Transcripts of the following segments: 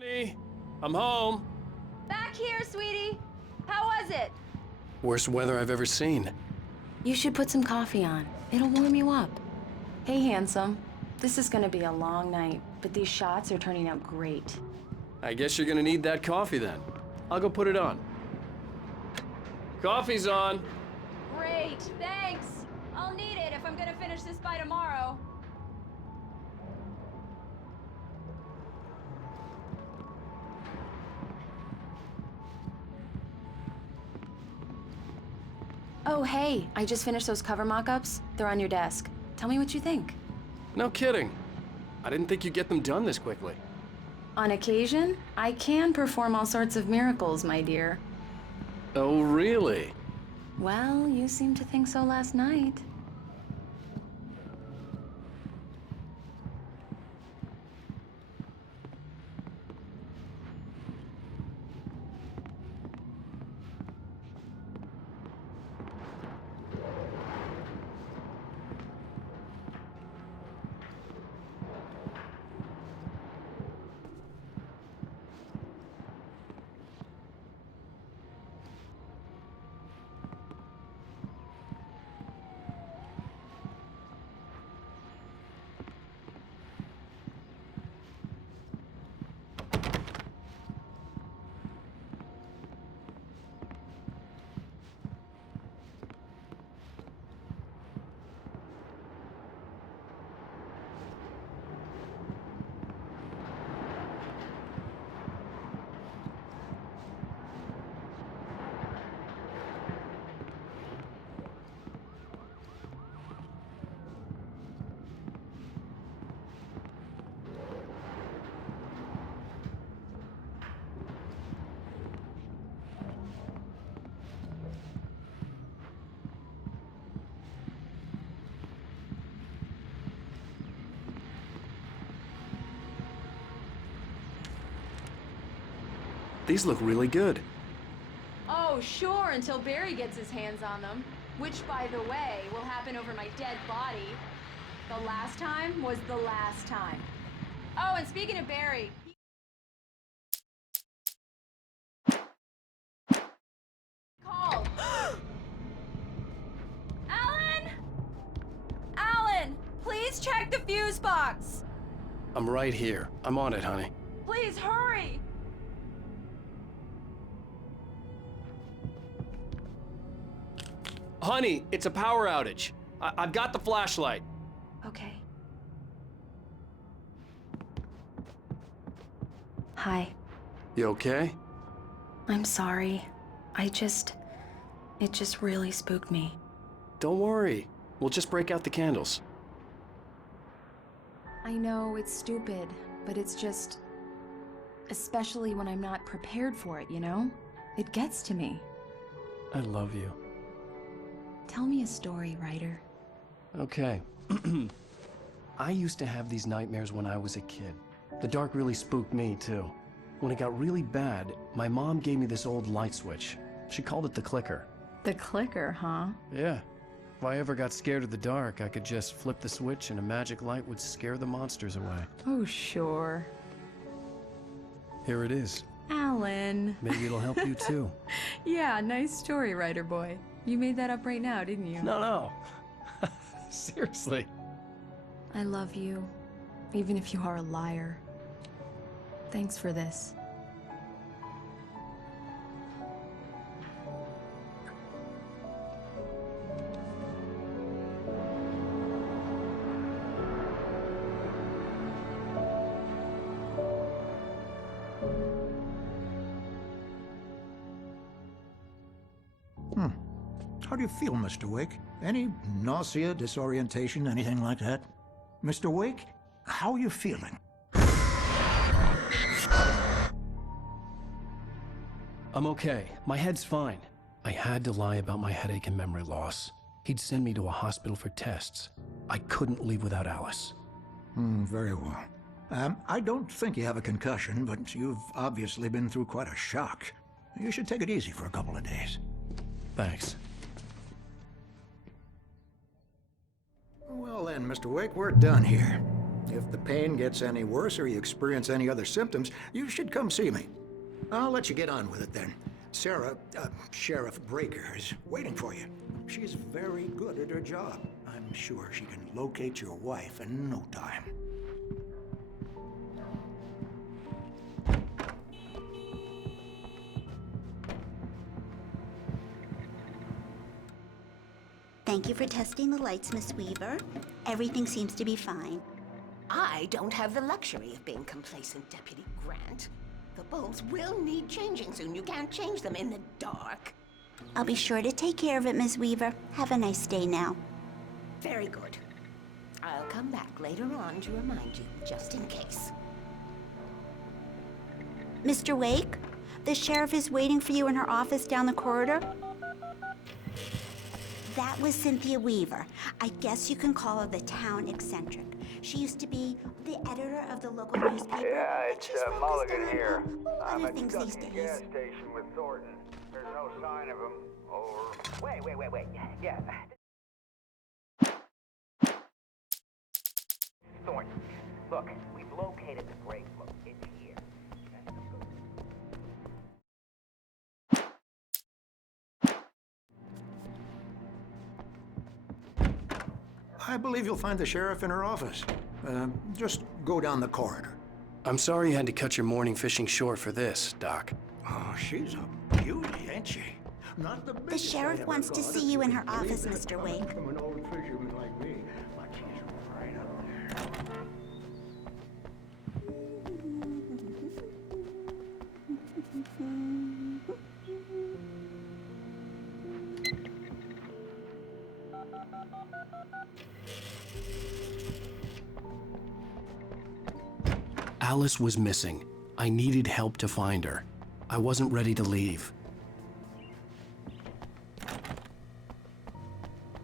Honey, I'm home. Back here, sweetie. How was it? Worst weather I've ever seen. You should put some coffee on. It'll warm you up. Hey, handsome. This is gonna be a long night, but these shots are turning out great. I guess you're gonna need that coffee then. I'll go put it on. Coffee's on. Great, thanks. I'll need it if I'm gonna finish this by tomorrow. Oh, hey, I just finished those cover mock-ups. They're on your desk. Tell me what you think. No kidding. I didn't think you'd get them done this quickly. On occasion, I can perform all sorts of miracles, my dear. Oh, really? Well, you seemed to think so last night. These look really good. Oh, sure, until Barry gets his hands on them. Which, by the way, will happen over my dead body. The last time was the last time. Oh, and speaking of Barry... Call! Alan! Alan! Please check the fuse box! I'm right here. I'm on it, honey. Please, hurry! Honey, it's a power outage. I've got the flashlight. Okay. Hi. You okay? I'm sorry. It just really spooked me. Don't worry. We'll just break out the candles. I know it's stupid, but it's just... Especially when I'm not prepared for it, you know? It gets to me. I love you. Tell me a story, writer. Okay. I used to have these nightmares when I was a kid. The dark really spooked me, too. When it got really bad, my mom gave me this old light switch. She called it the clicker. The clicker, huh? Yeah. If I ever got scared of the dark, I could just flip the switch and a magic light would scare the monsters away. Oh, sure. Here it is. Alan. Maybe it'll help you, too. Yeah, nice story, writer boy. You made that up right now, didn't you? No. Seriously. I love you, even if you are a liar. Thanks for this. How do you feel, Mr. Wake? Any nausea, disorientation, anything like that? Mr. Wake, how are you feeling? I'm okay. My head's fine. I had to lie about my headache and memory loss. He'd send me to a hospital for tests. I couldn't leave without Alice. Very well. I don't think you have a concussion, but you've obviously been through quite a shock. You should take it easy for a couple of days. Thanks. Well then, Mr. Wake, we're done here. If the pain gets any worse or you experience any other symptoms, you should come see me. I'll let you get on with it then. Sarah, Sheriff Breaker, is waiting for you. She's very good at her job. I'm sure she can locate your wife in no time. Thank you for testing the lights, Miss Weaver. Everything seems to be fine. I don't have the luxury of being complacent, Deputy Grant. The bulbs will need changing soon. You can't change them in the dark. I'll be sure to take care of it, Miss Weaver. Have a nice day now. Very good. I'll come back later on to remind you, just in case. Mr. Wake, the sheriff is waiting for you in her office down the corridor. That was Cynthia Weaver. I guess you can call her the town eccentric. She used to be the editor of the local newspaper. Yeah, it's Mulligan here. I'm Other at things these Kentucky days. gas station with Thornton. There's no sign of him. Over. Wait. Yeah. Thornton, look, we've located the break. Look, it's here. I believe you'll find the sheriff in her office. Just go down the corridor. I'm sorry you had to cut your morning fishing short for this, Doc. Oh, she's a beauty, ain't she? Not the The biggest sheriff I ever wants to caught, see if you in can her believe office, that, Mr. Wake. From an old fisherman like me, but she's right up there. Alice was missing. I needed help to find her. I wasn't ready to leave.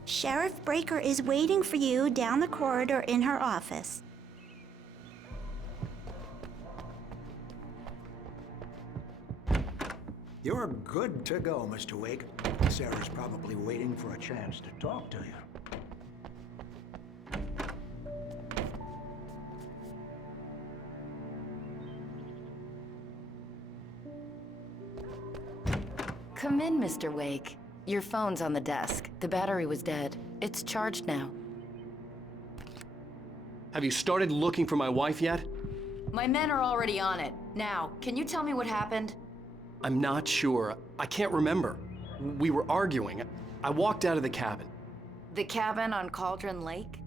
Sheriff Breaker is waiting for you down the corridor in her office. You're good to go, Mr. Wake. Sarah's probably waiting for a chance to talk to you. Come in, Mr. Wake. Your phone's on the desk. The battery was dead. It's charged now. Have you started looking for my wife yet? My men are already on it. Now, can you tell me what happened? I'm not sure. I can't remember. We were arguing. I walked out of the cabin. The cabin on Cauldron Lake?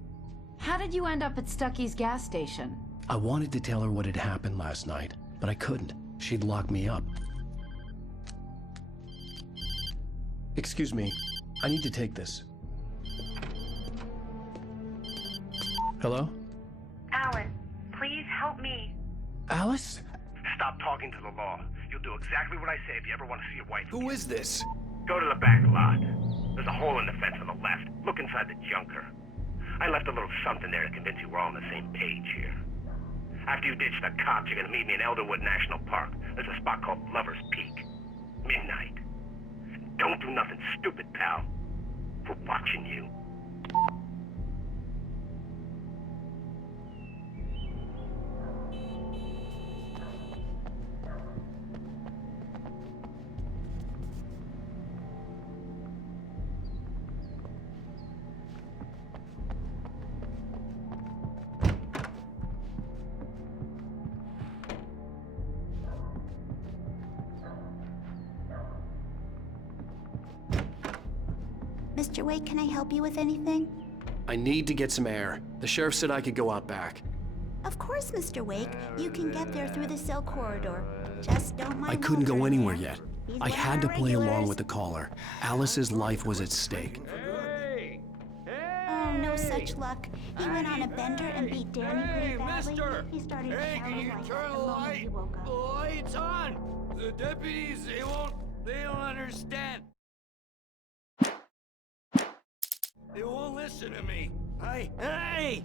How did you end up at Stucky's gas station? I wanted to tell her what had happened last night, but I couldn't. She'd lock me up. Excuse me. I need to take this. Hello? Alan, please help me. Alice? Stop talking to the law. You'll do exactly what I say if you ever want to see your wife. Who is this? Go to the back lot. There's a hole in the fence on the left. Look inside the junker. I left a little something there to convince you we're all on the same page here. After you ditch the cops, you're gonna meet me in Elderwood National Park. There's a spot called Lover's Peak. Midnight. Don't do nothing stupid, pal. We're watching you. Mr. Wake, can I help you with anything? I need to get some air. The sheriff said I could go out back. Of course, Mr. Wake. You can get there through the cell corridor. Just don't mind I couldn't go Walter in anywhere there. yet. He's I one had of to our play along regulars. with the caller. Alice's life was at stake. Oh, no such luck. He went on a bender and beat Danny pretty badly. mister! He started Hey, shouting can you like turn that the the moment he woke up. lights on? The deputies, they don't understand. They won't listen to me. Hey,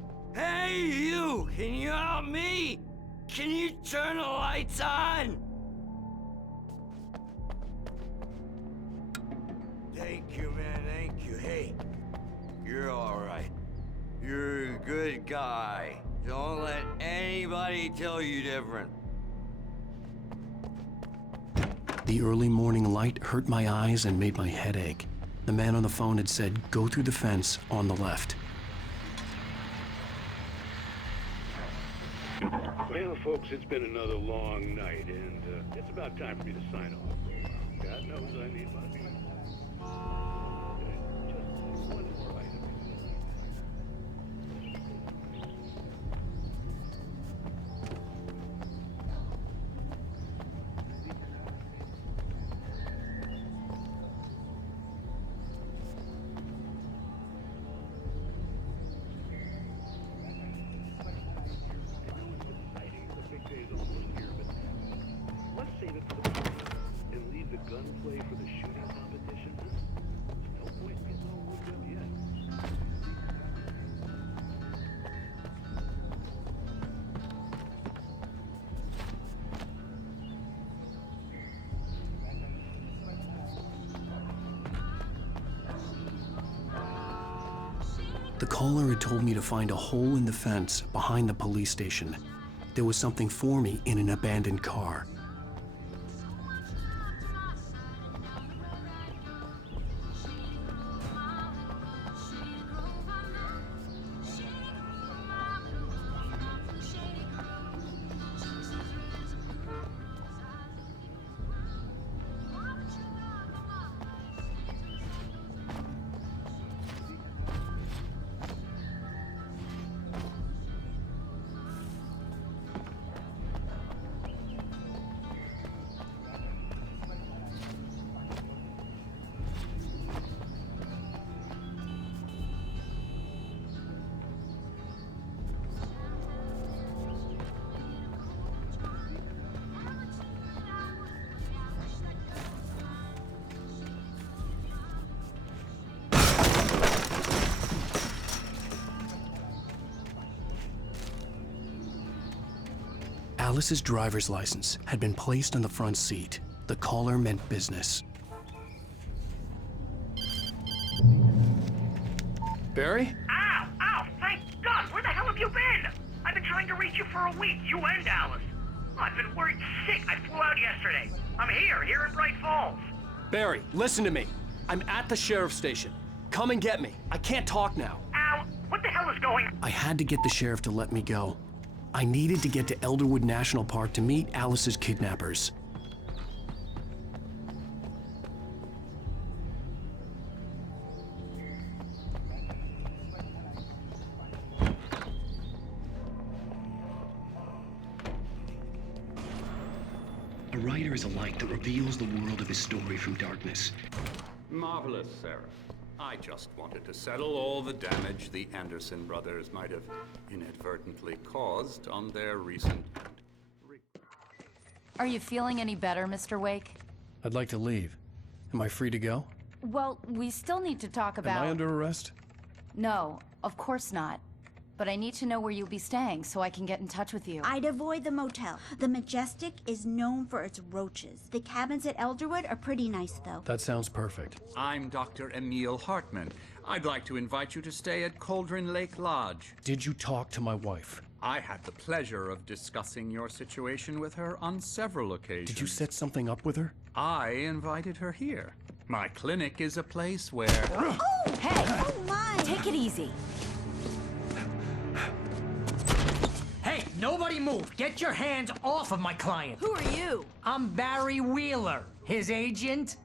you! Can you help me? Can you turn the lights on? Thank you, man, thank you. Hey, you're all right. You're a good guy. Don't let anybody tell you different. The early morning light hurt my eyes and made my head ache. The man on the phone had said, go through the fence on the left. Well, folks, it's been another long night, and it's about time for me to sign off. God knows I need my music. Just one more item. Let's save it for the and leave the gunplay for the shooting competition. No point in getting all worked up yet. The caller had told me to find a hole in the fence behind the police station. There was something for me in an abandoned car. Alice's driver's license had been placed on the front seat. The caller meant business. Barry? Ow! Ow! Thank God! Where the hell have you been? I've been trying to reach you for a week, you and Alice. I've been worried sick. I flew out yesterday. I'm here in Bright Falls. Barry, listen to me. I'm at the sheriff's station. Come and get me. I can't talk now. Ow! What the hell is going on? I had to get the sheriff to let me go. I needed to get to Elderwood National Park to meet Alice's kidnappers. A writer is a light that reveals the world of his story from darkness. Marvelous, Sarah. I just wanted to settle all the damage the Anderson brothers might have inadvertently caused on their recent... Are you feeling any better, Mr. Wake? I'd like to leave. Am I free to go? Well, we still need to talk about... Am I under arrest? No, of course not. But I need to know where you'll be staying so I can get in touch with you. I'd avoid the motel. The Majestic is known for its roaches. The cabins at Elderwood are pretty nice, though. That sounds perfect. I'm Dr. Emil Hartman. I'd like to invite you to stay at Cauldron Lake Lodge. Did you talk to my wife? I had the pleasure of discussing your situation with her on several occasions. Did you set something up with her? I invited her here. My clinic is a place where... Oh! Hey! Oh, my! Take it easy. Hey, nobody move! Get your hands off of my client! Who are you? I'm Barry Wheeler, his agent.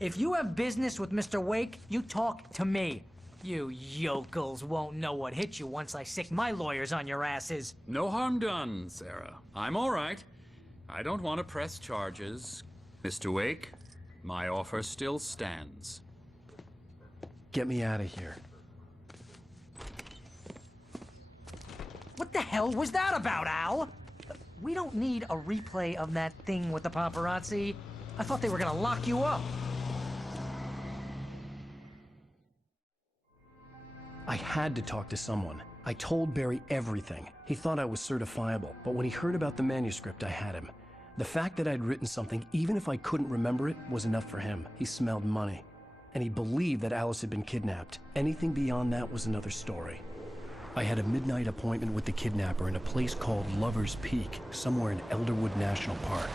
If you have business with Mr. Wake, you talk to me. You yokels won't know what hit you once I sick my lawyers on your asses. No harm done, Sarah. I'm all right. I don't want to press charges. Mr. Wake, my offer still stands. Get me out of here. What the hell was that about, Al? We don't need a replay of that thing with the paparazzi. I thought they were gonna lock you up. I had to talk to someone. I told Barry everything. He thought I was certifiable, but when he heard about the manuscript, I had him. The fact that I'd written something, even if I couldn't remember it, was enough for him. He smelled money. And he believed that Alice had been kidnapped. Anything beyond that was another story. I had a midnight appointment with the kidnapper in a place called Lover's Peak, somewhere in Elderwood National Park.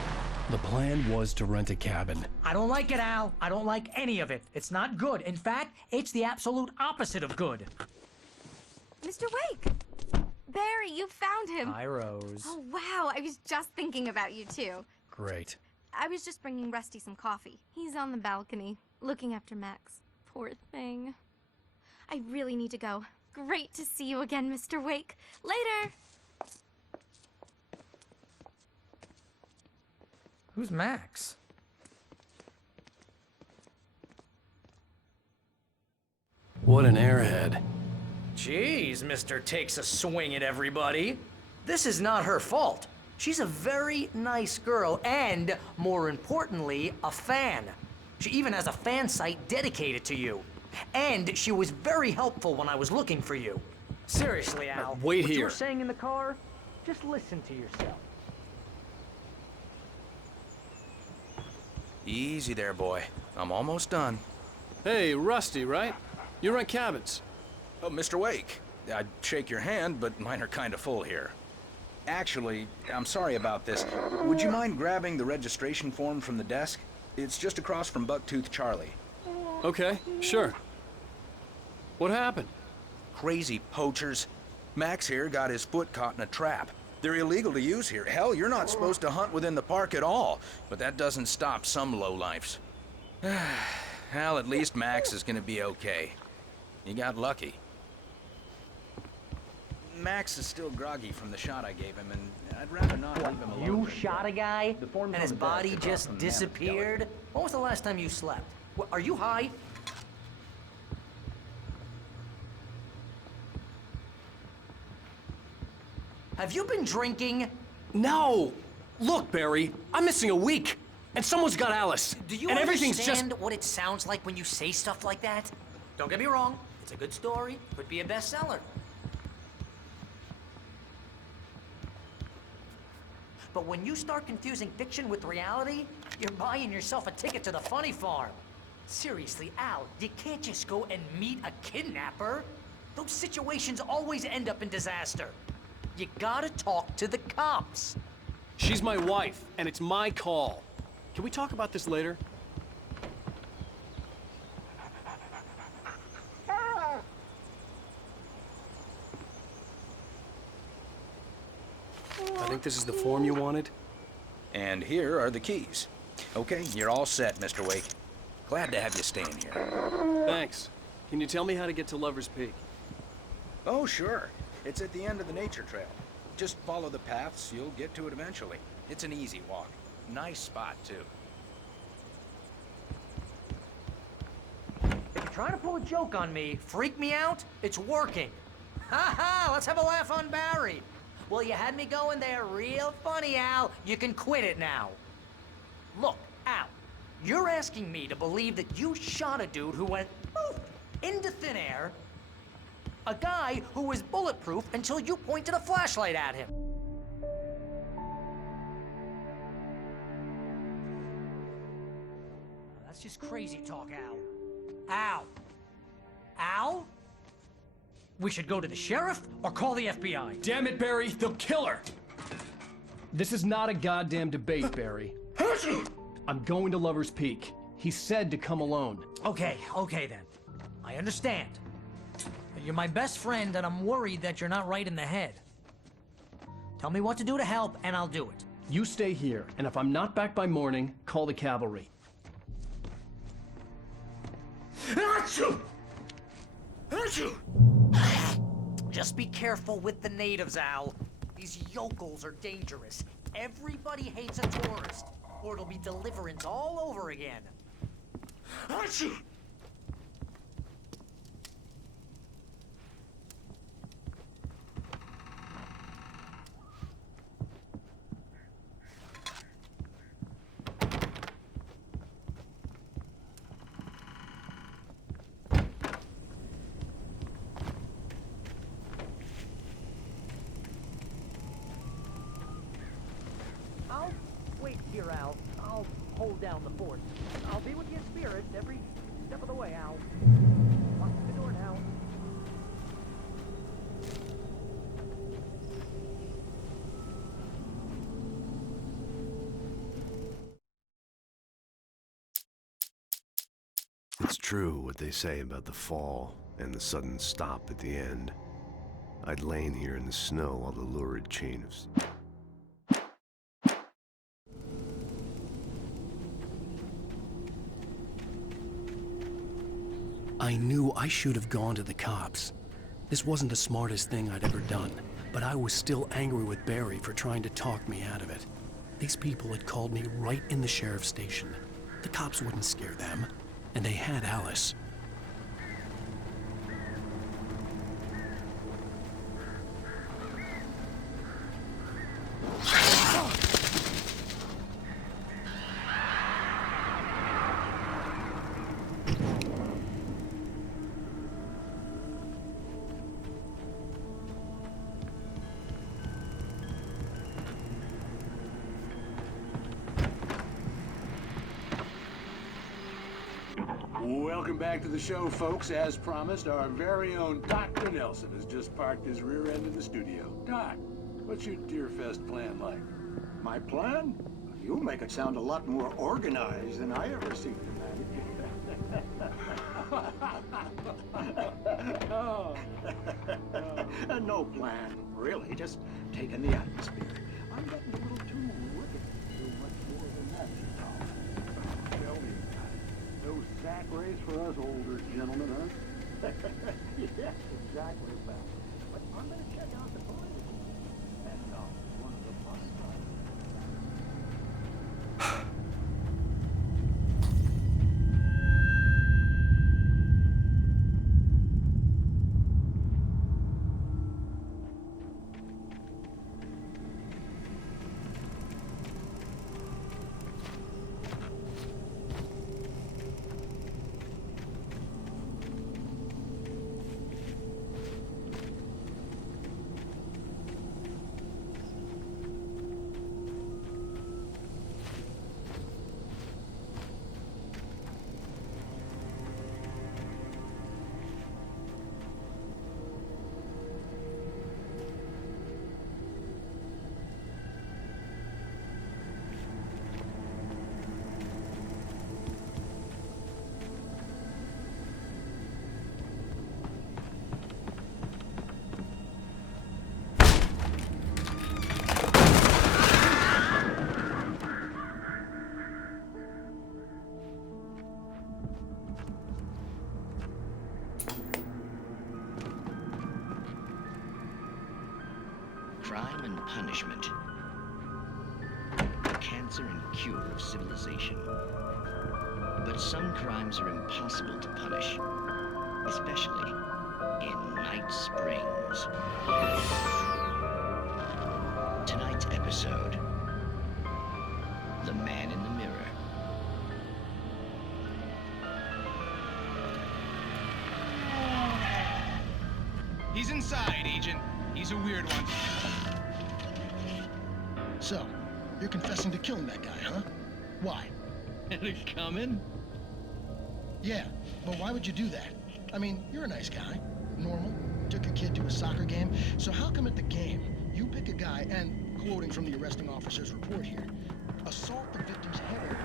The plan was to rent a cabin. I don't like it, Al. I don't like any of it. It's not good. In fact, it's the absolute opposite of good. Mr. Wake! Barry, you found him. Hi, Rose. Oh, wow. I was just thinking about you, too. Great. I was just bringing Rusty some coffee. He's on the balcony, looking after Max. Poor thing. I really need to go. Great to see you again, Mr. Wake. Later! Who's Max? What an airhead. Jeez, Mr. Takes a swing at everybody. This is not her fault. She's a very nice girl and, more importantly, a fan. She even has a fan site dedicated to you. And she was very helpful when I was looking for you. Seriously, Al. Wait what here. you were saying in the car, just listen to yourself. Easy there, boy. I'm almost done. Hey, Rusty, right? You rent cabins. Oh, Mr. Wake. I'd shake your hand, but mine are kind of full here. Actually, I'm sorry about this. Would you mind grabbing the registration form from the desk? It's just across from Bucktooth Charlie. Okay, sure. What happened? Crazy poachers. Max here got his foot caught in a trap. They're illegal to use here. Hell, you're not supposed to hunt within the park at all. But that doesn't stop some lowlifes. Well, at least Max is gonna be okay. He got lucky. Max is still groggy from the shot I gave him, and I'd rather not leave him alone. You shot a guy, and his body just disappeared? When was the last time you slept? What, are you high? Have you been drinking? No! Look, Barry, I'm missing a week, and someone's got Alice. Do you and everything's understand what it sounds like when you say stuff like that? Don't get me wrong, it's a good story, could be a bestseller. But when you start confusing fiction with reality, you're buying yourself a ticket to the funny farm. Seriously, Al, you can't just go and meet a kidnapper. Those situations always end up in disaster. You gotta talk to the cops. She's my wife, and it's my call. Can we talk about this later? I think this is the form you wanted. And here are the keys. Okay, you're all set, Mr. Wake. Glad to have you staying here. Thanks. Can you tell me how to get to Lover's Peak? Oh, sure. It's at the end of the nature trail. Just follow the paths, you'll get to it eventually. It's an easy walk. Nice spot, too. If you're trying to pull a joke on me, freak me out, it's working. Ha ha, let's have a laugh on Barry. Well, you had me going there real funny, Al. You can quit it now. Look, Al, you're asking me to believe that you shot a dude who went poof into thin air, a guy who was bulletproof until you pointed a flashlight at him. That's just crazy talk, Al. Al! Al? We should go to the sheriff or call the FBI. Damn it, Barry, they'll kill her! This is not a goddamn debate, Barry. I'm going to Lover's Peak. He said to come alone. Okay then. I understand. But you're my best friend and I'm worried that you're not right in the head. Tell me what to do to help and I'll do it. You stay here, and if I'm not back by morning, call the cavalry. Achoo! Achoo! Just be careful with the natives, Al. These yokels are dangerous. Everybody hates a tourist, or it'll be deliverance all over again. Achoo! I'll wait here, Al. I'll hold down the fort. I'll be with you in spirit every step of the way, Al. Lock the door now. true what they say about the fall and the sudden stop at the end, I'd lain here in the snow while the lurid chain of... I knew I should have gone to the cops. This wasn't the smartest thing I'd ever done, but I was still angry with Barry for trying to talk me out of it. These people had called me right in the sheriff's station. The cops wouldn't scare them, and they had Alice. Welcome back to the show, folks. As promised, our very own Dr. Nelson has just parked his rear end in the studio. Doc, what's your Deerfest plan like? My plan? You make it sound a lot more organized than I ever seem to manage. No plan, really. Just taking the atmosphere. I'm getting a little too wicked to do much more than that, you know. Tell me about it. No sack race for us older gentlemen, huh? Yes, exactly that. But I'm going to check out the party. And one of the fun times. Crime and punishment. The cancer and cure of civilization. But some crimes are impossible to punish, especially in Night Springs. Tonight's episode, The Man in the Mirror. He's inside, Agent. He's a weird one. So, you're confessing to killing that guy, huh? Why? Had it coming? Yeah, but why would you do that? I mean, you're a nice guy. Normal. Took your kid to a soccer game. So how come at the game, you pick a guy and, quoting from the arresting officer's report here, assault the victim's head?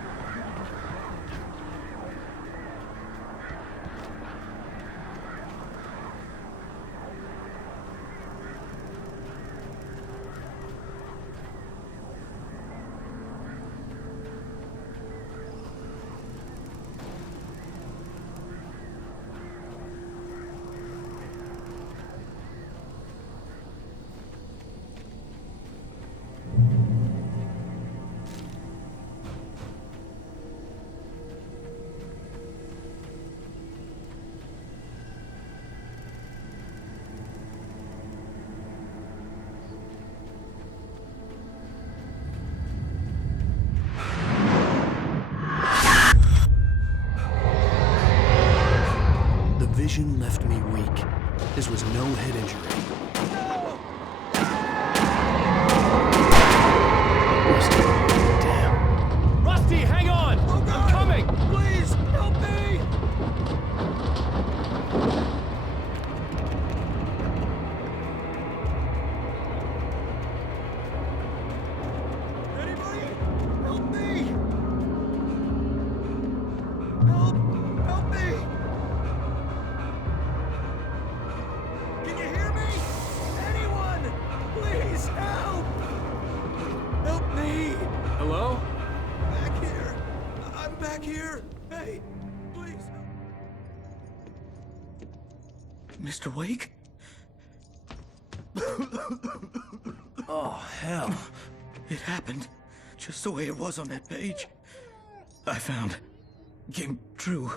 Vision left me weak. This was no head injury. Rusty, damn. Rusty, hang on! Oh, God. I'm coming! Please, help me! Anybody? Help me! Help! Help me! back here? Hey, please. Mr. Wake? Oh, hell. It happened just the way it was on that page. I found. Came true.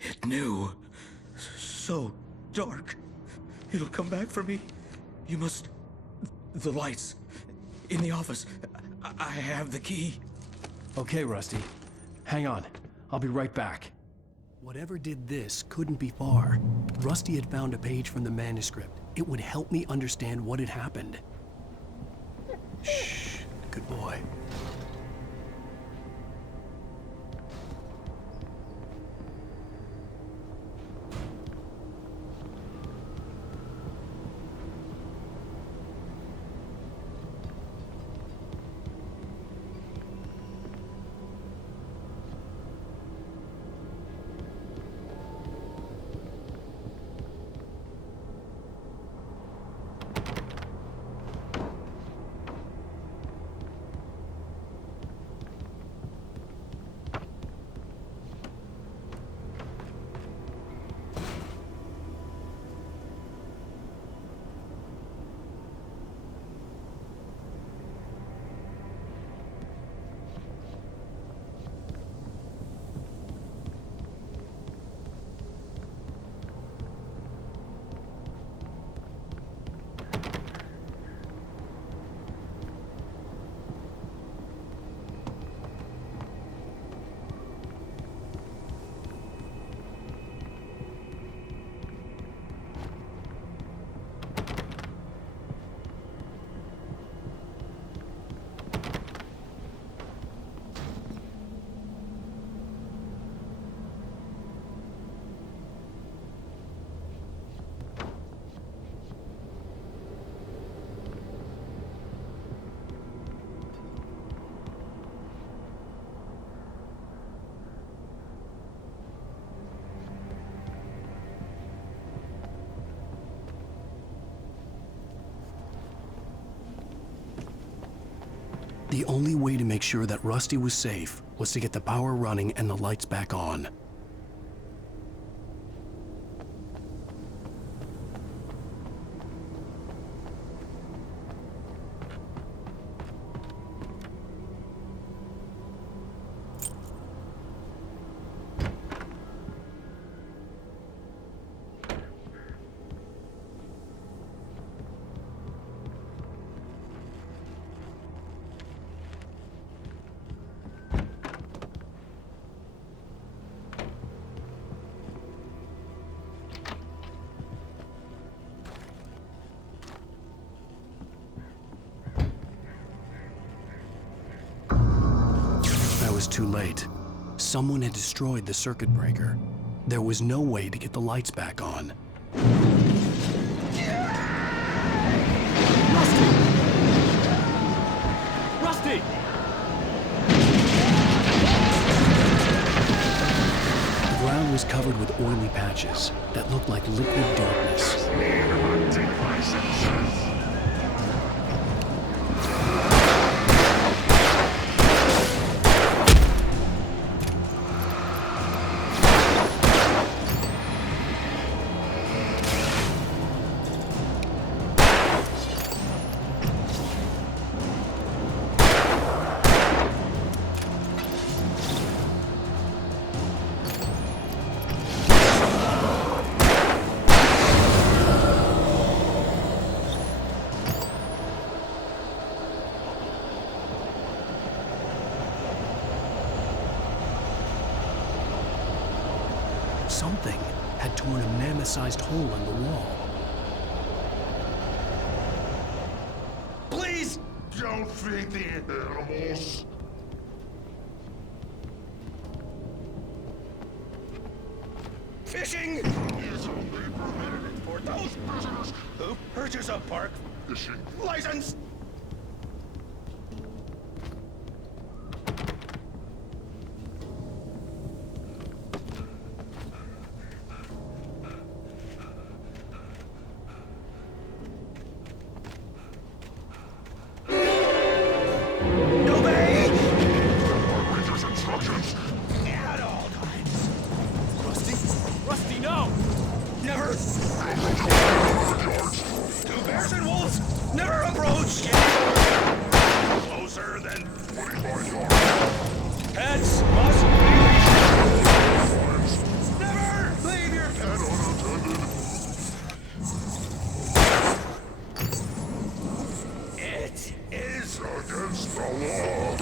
It knew. So dark. It'll come back for me. You must... The lights. In the office. I have the key. Okay, Rusty. Hang on. I'll be right back. Whatever did this couldn't be far. Rusty had found a page from the manuscript. It would help me understand what had happened. Shh. Good boy. The only way to make sure that Rusty was safe was to get the power running and the lights back on. Was too late. Someone had destroyed the circuit breaker. There was no way to get the lights back on. Rusty! Rusty! The ground was covered with oily patches that looked like liquid darkness. Something had torn a mammoth-sized hole in the wall. Please don't feed the animals. Fishing is only permitted for those prisoners who purchase a park fishing license. Two bears and wolves never approach. Closer than 25 yards. Pets must be leashed. Never leave your pet unattended. It is against the law.